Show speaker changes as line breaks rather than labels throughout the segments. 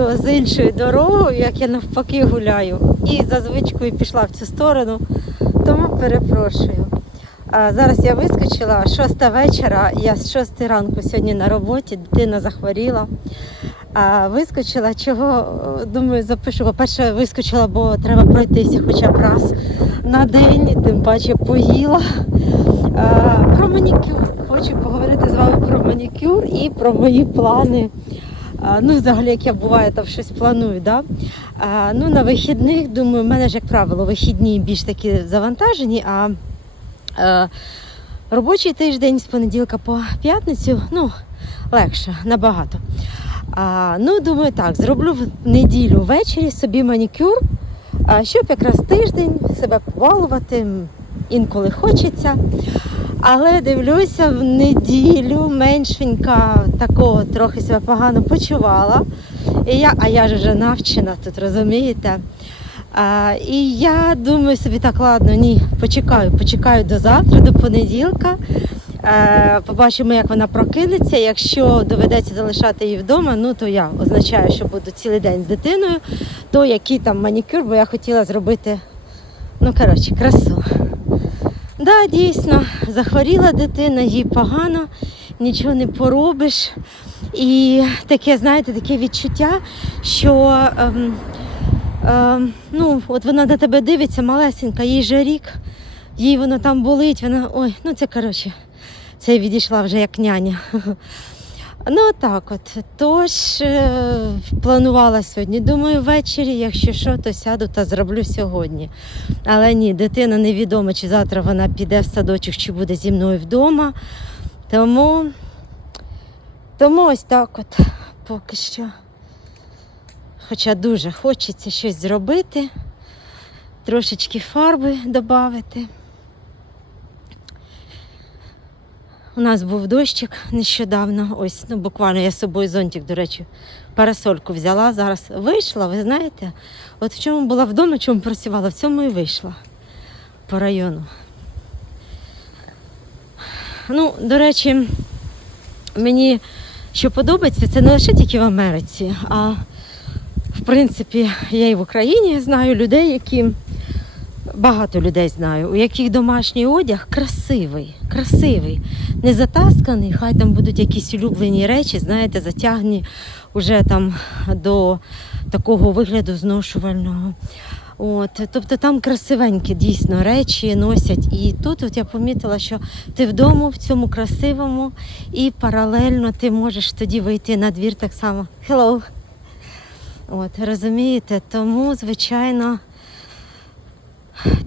відео з іншою дорогою, як я навпаки гуляю. І за звичкою пішла в цю сторону, тому перепрошую. А зараз я вискочила 6 вечора, я з 6 ранку сьогодні на роботі, дитина захворіла. А вискочила, чого думаю, запишу. По-перше, вискочила, бо треба пройтися хоча б раз на день, тим паче поїла. А, Про манікюр. Хочу поговорити з вами про манікюр і про мої плани. Ну, взагалі, як я буває, там щось планую. Да? Ну, на вихідних, думаю, в мене ж, як правило, вихідні більш такі завантажені, а е, робочий тиждень з понеділка по п'ятницю, ну, легше, набагато. Ну, думаю, так, зроблю в неділю ввечері собі манікюр, щоб якраз тиждень себе побалувати, інколи хочеться. Але дивлюся, в неділю меншенька такого трохи себе погано почувала. І я, а я ж вже навчена тут, розумієте? А, і я думаю собі, так, ладно, ні, почекаю, почекаю до завтра, до понеділка. Е, побачимо, як вона прокинеться. Якщо доведеться залишати її вдома, ну то я означаю, що буду цілий день з дитиною, то який там манікюр, бо я хотіла зробити, ну коротше, красу. Да, дійсно, захворіла дитина, їй погано, нічого не поробиш. І таке, знаєте, таке відчуття, що ем, ем, ну, от вона на тебе дивиться, малесенька, їй вже рік, їй воно там болить, вона. Ой, ну це коротше, це відійшла вже як няня. Ну так от. Тож е, планувала сьогодні. Думаю, ввечері, якщо що, то сяду та зроблю сьогодні. Але ні, дитина невідомо, чи завтра вона піде в садочок, чи буде зі мною вдома. Тому, тому ось так от поки що. Хоча дуже хочеться щось зробити, трошечки фарби додати. У нас був дощик нещодавно. Ось, ну буквально я з собою зонтик, до речі, парасольку взяла. Зараз вийшла, ви знаєте, от в чому була вдома, в чому працювала, в цьому і вийшла по району. Ну, до речі, мені що подобається, це не лише тільки в Америці, а в принципі я і в Україні знаю людей, які багато людей знаю, у яких домашній одяг красивий, красивий, не затасканий, хай там будуть якісь улюблені речі, знаєте, затягні уже там до такого вигляду зношувального. От, тобто там красивенькі дійсно речі носять. І тут от я помітила, що ти вдома в цьому красивому, і паралельно ти можеш тоді вийти на двір так само. Hello! От, розумієте, тому, звичайно,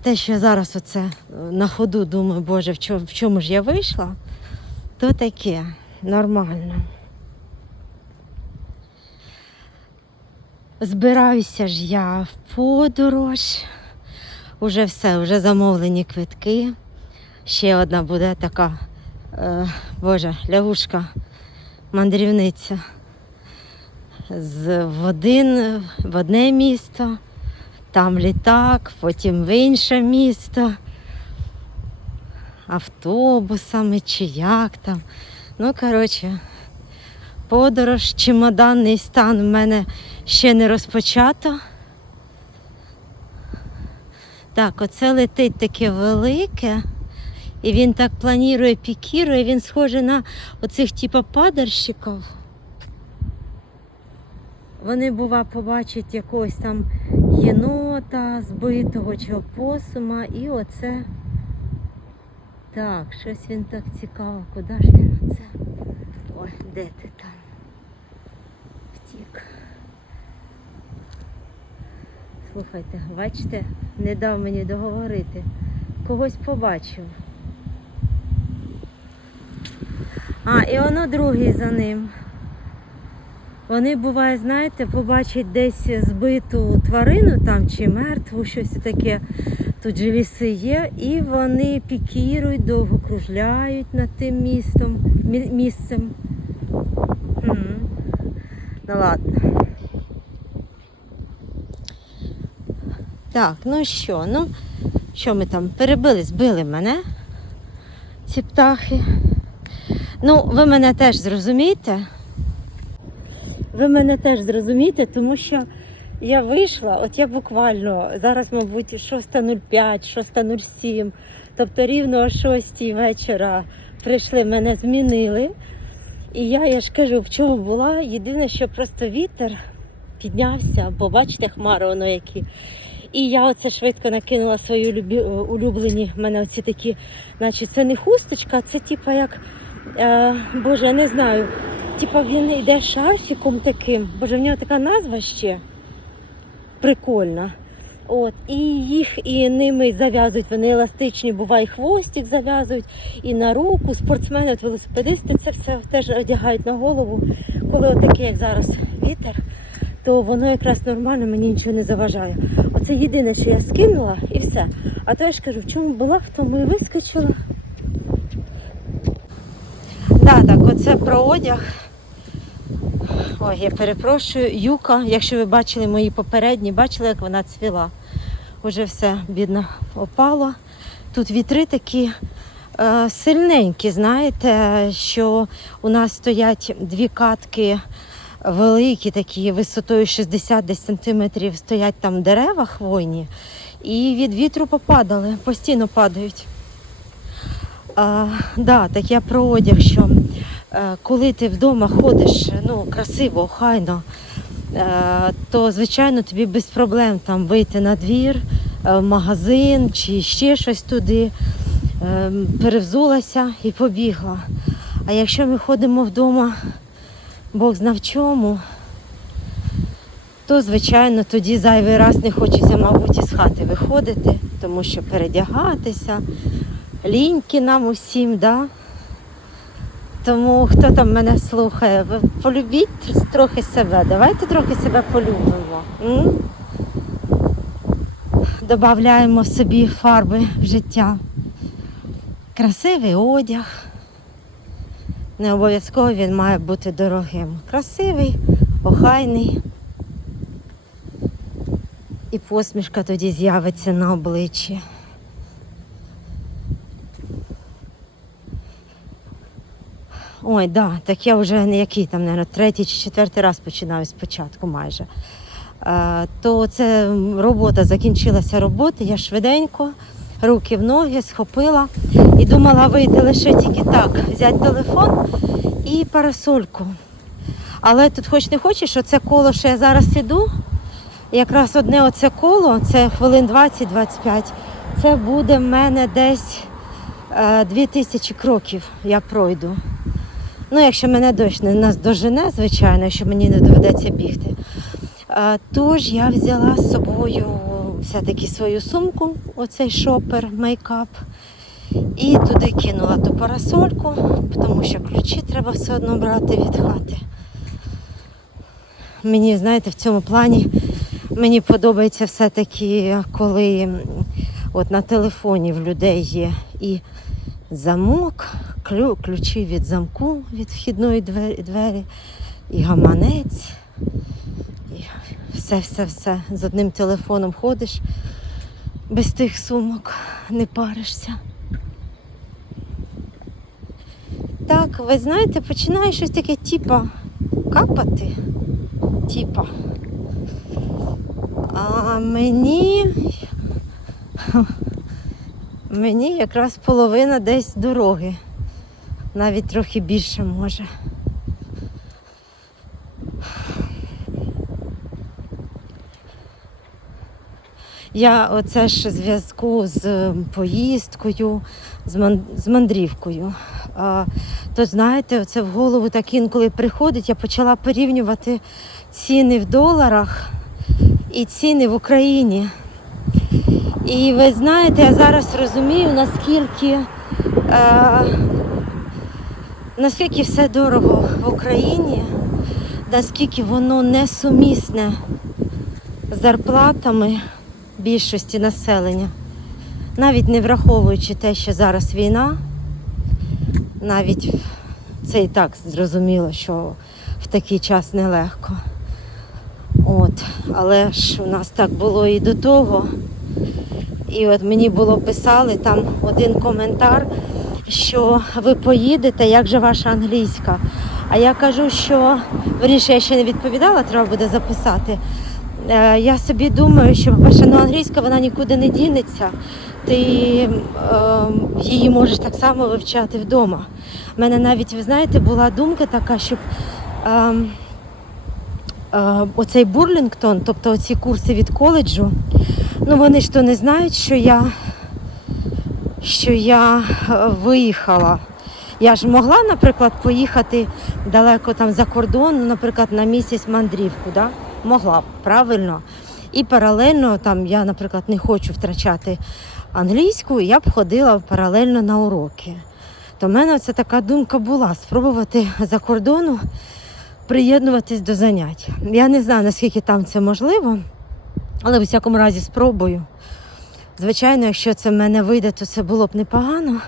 те, що зараз оце е, на ходу думаю, Боже, в чому, в чому ж я вийшла, то таке нормально. Збираюся ж я в подорож. Уже все, вже замовлені квитки. Ще одна буде така, е, Боже, лягушка, мандрівниця. З в, один, в одне місто, там літак, потім в інше місто, автобусами чи як там. Ну, коротше, подорож, чемоданний стан в мене ще не розпочато. Так, оце летить таке велике. І він так планує, пікірує, він схожий на оцих типу падальщиків. Вони, бува, побачать якогось там єнота, збитого чи опосума, і оце. Так, щось він так цікаво, куди ж він оце? Ой, де ти там? Втік. Слухайте, бачите, не дав мені договорити. Когось побачив. А, і воно другий за ним. Вони буває, знаєте, побачать десь збиту тварину там чи мертву, щось таке. Тут же ліси є, і вони пікірують, довго кружляють над тим містом, мі- місцем. М. Ну ладно. Так, ну що, ну, що ми там перебили, збили мене, ці птахи. Ну, ви мене теж зрозумієте. Ви мене теж зрозумієте, тому що я вийшла, от я буквально зараз, мабуть, 6.05, 6.07, тобто рівно о 6 вечора прийшли, мене змінили. І я, я ж кажу, в чому була. Єдине, що просто вітер піднявся, бо бачите, хмари воно які. І я оце швидко накинула свої е, улюблені в мене оці такі, значить, це не хусточка, це типа як, е, боже, я не знаю, типа він йде шарфіком таким, боже, в нього така назва ще прикольна. От, і їх і ними зав'язують, вони еластичні, буває, хвостик зав'язують, і на руку. Спортсмени, велосипедисти це все теж одягають на голову. Коли отакий, як зараз, вітер, то воно якраз нормально, мені нічого не заважає. Оце єдине, що я скинула і все. А то я ж кажу, в чому була, в тому і вискочила. Да, так, оце про одяг. Ой, я перепрошую, юка, якщо ви бачили мої попередні, бачили, як вона цвіла. Уже все, бідно, опало. Тут вітри такі е, сильненькі, знаєте, що у нас стоять дві катки великі, такі висотою 60 десь сантиметрів, стоять там дерева хвойні, і від вітру попадали, постійно падають. А, да, так я про одяг, що е, коли ти вдома ходиш ну, красиво, охайно, е, то звичайно тобі без проблем там вийти на двір, е, в магазин чи ще щось туди, перевзулася і побігла. А якщо ми ходимо вдома, Бог знав чому, то звичайно тоді зайвий раз не хочеться, мабуть, із хати виходити, тому що передягатися ліньки нам усім, да? Тому хто там мене слухає, ви полюбіть трохи себе. Давайте трохи себе полюбимо. М? Добавляємо собі фарби в життя. Красивий одяг. Не обов'язково він має бути дорогим. Красивий, охайний. І посмішка тоді з'явиться на обличчі. Ой, да, так я вже не який там, мабуть, третій чи четвертий раз починаю спочатку майже. Е, то це робота, закінчилася робота, я швиденько, руки в ноги схопила і думала вийти лише тільки так, взяти телефон і парасольку. Але тут хоч не хочеш, оце коло, що я зараз іду, якраз одне оце коло, це хвилин 20-25, це буде в мене десь е, 2000 кроків я пройду. Ну, якщо мене дощ не наздожене, звичайно, якщо мені не доведеться бігти. Тож я взяла з собою все-таки свою сумку, оцей шопер, мейкап. І туди кинула ту парасольку, тому що ключі треба все одно брати від хати. Мені, знаєте, в цьому плані мені подобається все-таки, коли от на телефоні в людей є і замок, клю, ключі від замку від вхідної двері, і гаманець. І все, все, все. З одним телефоном ходиш, без тих сумок не паришся. Так, ви знаєте, починає щось таке типа капати. Типа. А мені Мені якраз половина десь дороги. Навіть трохи більше може. Я оце ж зв'язку з е, поїздкою, з, мандрівкою. То знаєте, оце в голову так інколи приходить, я почала порівнювати ціни в доларах і ціни в Україні. І ви знаєте, я зараз розумію, наскільки, е, наскільки все дорого в Україні, наскільки воно несумісне з зарплатами більшості населення, навіть не враховуючи те, що зараз війна, навіть це і так зрозуміло, що в такий час нелегко. От, але ж у нас так було і до того. І от мені було писали там один коментар, що ви поїдете, як же ваша англійська. А я кажу, що вірніше, я ще не відповідала, треба буде записати. Е, я собі думаю, що, по-перше, ну, англійська вона нікуди не дінеться. Ти е, її можеш так само вивчати вдома. У мене навіть, ви знаєте, була думка така, щоб е, е, оцей Бурлінгтон, тобто оці курси від коледжу, ну вони ж то не знають, що я, що я е, виїхала. Я ж могла, наприклад, поїхати далеко там за кордон, ну, наприклад, на місяць мандрівку, да? могла б, правильно. І паралельно там я, наприклад, не хочу втрачати англійську, я б ходила паралельно на уроки. То в мене це така думка була спробувати за кордону приєднуватись до занять. Я не знаю, наскільки там це можливо, але в усякому разі спробую. Звичайно, якщо це в мене вийде, то це було б непогано,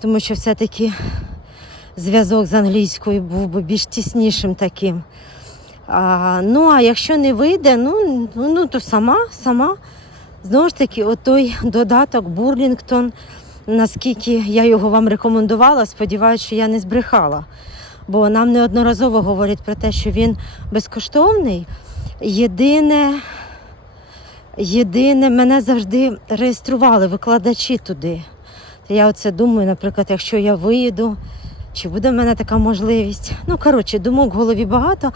тому що все-таки зв'язок з англійською був би більш тіснішим таким. А, ну, а якщо не вийде, ну, ну, ну то сама, сама. Знову ж таки, отой додаток Бурлінгтон, наскільки я його вам рекомендувала, сподіваюся, що я не збрехала. Бо нам неодноразово говорять про те, що він безкоштовний. Єдине, єдине, мене завжди реєстрували викладачі туди. Я оце думаю, наприклад, якщо я виїду, чи буде в мене така можливість. Ну, коротше, думок в голові багато,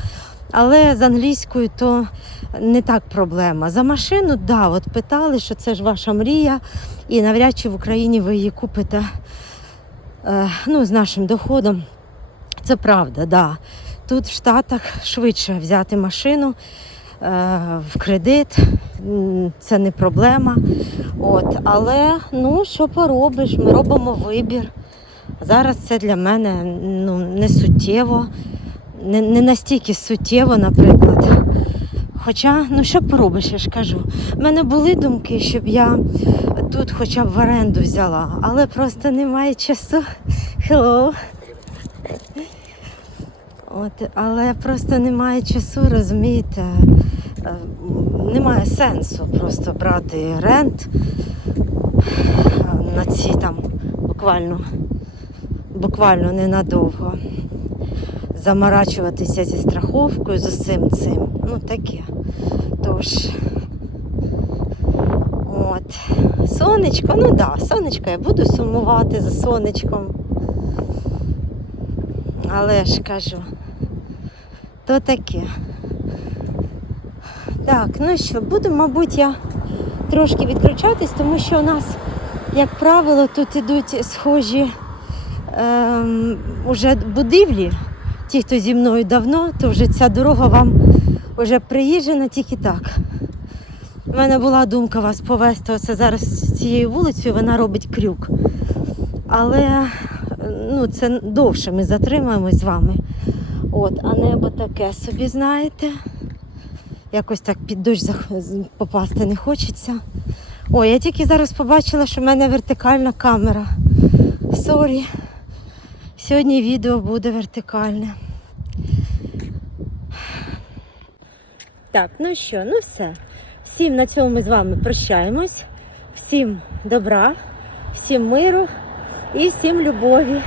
але з англійською то не так проблема. За машину, да, от питали, що це ж ваша мрія, і навряд чи в Україні ви її купите е, ну, з нашим доходом. Це правда, да. Тут в Штатах швидше взяти машину е, в кредит, це не проблема. От, але ну, що поробиш, ми робимо вибір. Зараз це для мене ну, не суттєво, не, не настільки суттєво, наприклад. Хоча, ну що поробиш, я ж кажу. У мене були думки, щоб я тут хоча б в оренду взяла, але просто немає часу. Hello. От, але просто немає часу, розумієте. Е, Немає сенсу просто брати рент на ці там буквально, буквально ненадовго. Заморачуватися зі страховкою, з усім цим. Ну таке. Тож. От. Сонечко, ну да, сонечко, я буду сумувати за сонечком. Але ж кажу, то таке. Так, ну що, буду, мабуть, я трошки відключатись, тому що у нас, як правило, тут ідуть схожі ем, уже будівлі. Ті, хто зі мною давно, то вже ця дорога вам вже приїжджена тільки так. У мене була думка вас повезти оце зараз цією вулицею, вона робить крюк. Але ну, це довше ми затримаємось з вами. От, а небо таке собі, знаєте. Якось так під дощ попасти не хочеться. Ой, я тільки зараз побачила, що в мене вертикальна камера. Сорі. Сьогодні відео буде вертикальне. Так, ну що, ну все. Всім на цьому ми з вами прощаємось. Всім добра, всім миру і всім любові.